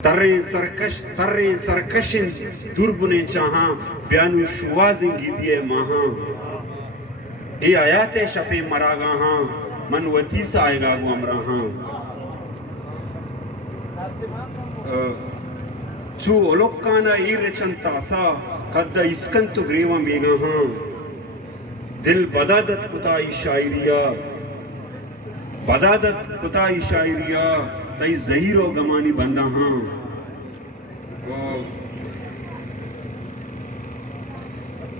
ترے سرکشن دربنے چاہاں بیانو شوازیں گیدیے ماہاں اے آیات شپے مراگاہاں من وطیس آئے گا وہ امراہاں چو اولوکانا ای رچن تاسا قد اسکن تو گریوہ میگاہاں دل بدادت کتائی شاعریہ بدادت کتائی شاعریہ تئی ظہیر و گمانی بندہ ہاں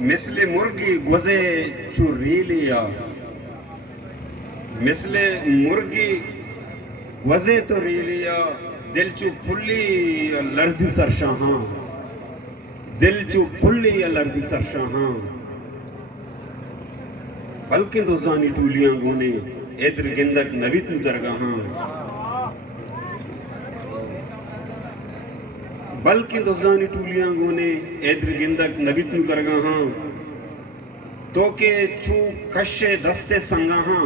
مثل مرگی گوزے چو ریلیا مثل مرگی گوزے تو ریلیا دل چو پھلی لرزی سرشاہاں دل چو پھلی لرزی سرشاہاں بلکہ دوستانی ٹولیاں گونے ادر گندک نویت درگاہاں بلکہ دوستانی ٹولیاں گونے ادر گندک نویت درگاہاں تو کہ چو کش دستے سنگاہاں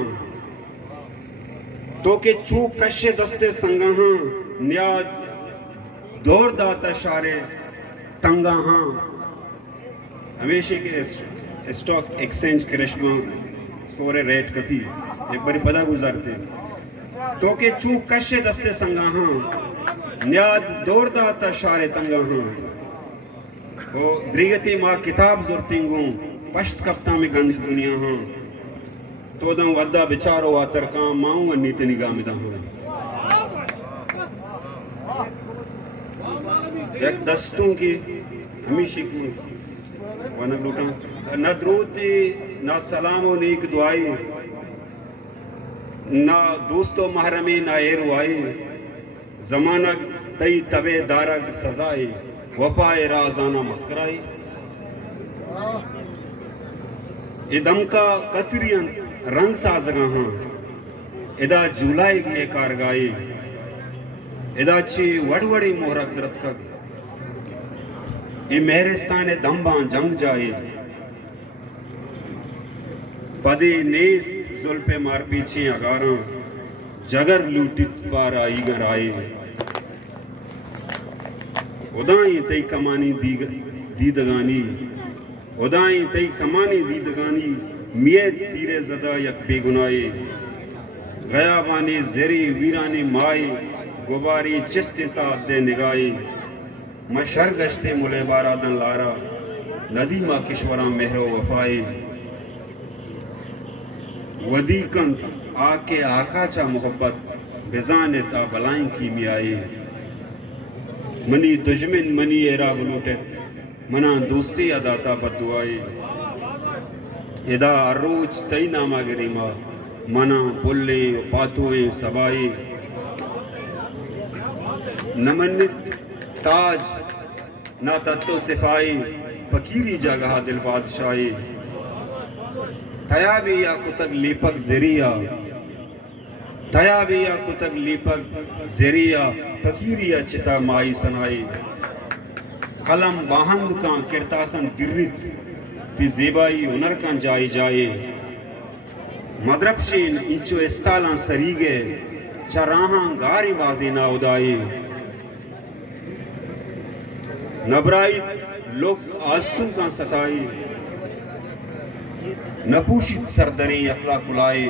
تو کہ چو کش دستے سنگاہاں نیاد دور داتا شارے تنگاہاں ہمیشہ کے اسٹاک ایکسچینج کرشمہ سورے ریٹ کپی ایک باری پدا گزارتے تو کہ چو کش دستے سنگاہاں نیاد دور داتا شارے تنگاہاں وہ دریگتی ماں کتاب زورتنگوں پشت کفتہ میں گنج دنیا ہاں تو دن ودہ بچارو آتر کام ماؤں انی تنی گامدہ ہوں ایک دستوں کی ہمیشہ کی ونگ لوٹاں نہ درود دی نہ سلام و نیک دعائی نہ دوست و محرمی نہ ایروائی زمانہ تئی تبے دارگ سزائی وفائے رازانہ مسکرائی ادم کا قطریاں رنگ سازگاہاں ادا جولائی گئے کارگائی ادا چی وڑوڑی مہرک درتکگ یہ مہرستان دمبان جنگ جائے پدی نیس ظلپ مار پیچھیں اگاراں جگر لوٹت پار آئی گر آئے ادائیں تی کمانی دیدگانی ادائیں تی کمانی دیدگانی میت تیرے زدہ یک بے گنائی غیابانی زری ویرانی مائی گباری چست تاد دے نگائی مشہر گشتے ملے بارادن لارا ندیمہ کشورہ مہر و وفائی ودی کن آکے آقا چا محبت بزان تا بلائیں کیمیائی منی دجمن منی ایرا بلوٹے منا دوستی اداتا بد دعائی ادا اروچ تی نامہ گریما منا پلیں پاتویں سبائی نمنت تاج نہ تتو صفائی فقیری جگہ دل بادشاہی تھیا بھی یا کتگ لیپک ذریعہ تھیا بھی یا کتگ لیپک ذریعہ فقیری چتا مائی سنائی قلم باہند کا کرتاسن گرت تی زیبائی ہنر کا جائی جائے مدربشین انچو استالاں سریگے چراہاں گاری بازی نہ ادائی نبرائی لوگ آستوں کا ستائی نپوشت سردری اخلاق لائے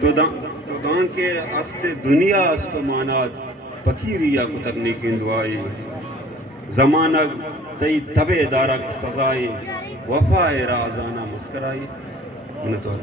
تو دان کے است دنیا است مانات فقیری یا کتگنی کی دعائی زمانہ تی تبے دارک سزائی وفائے رازانہ مسکرائی منتوار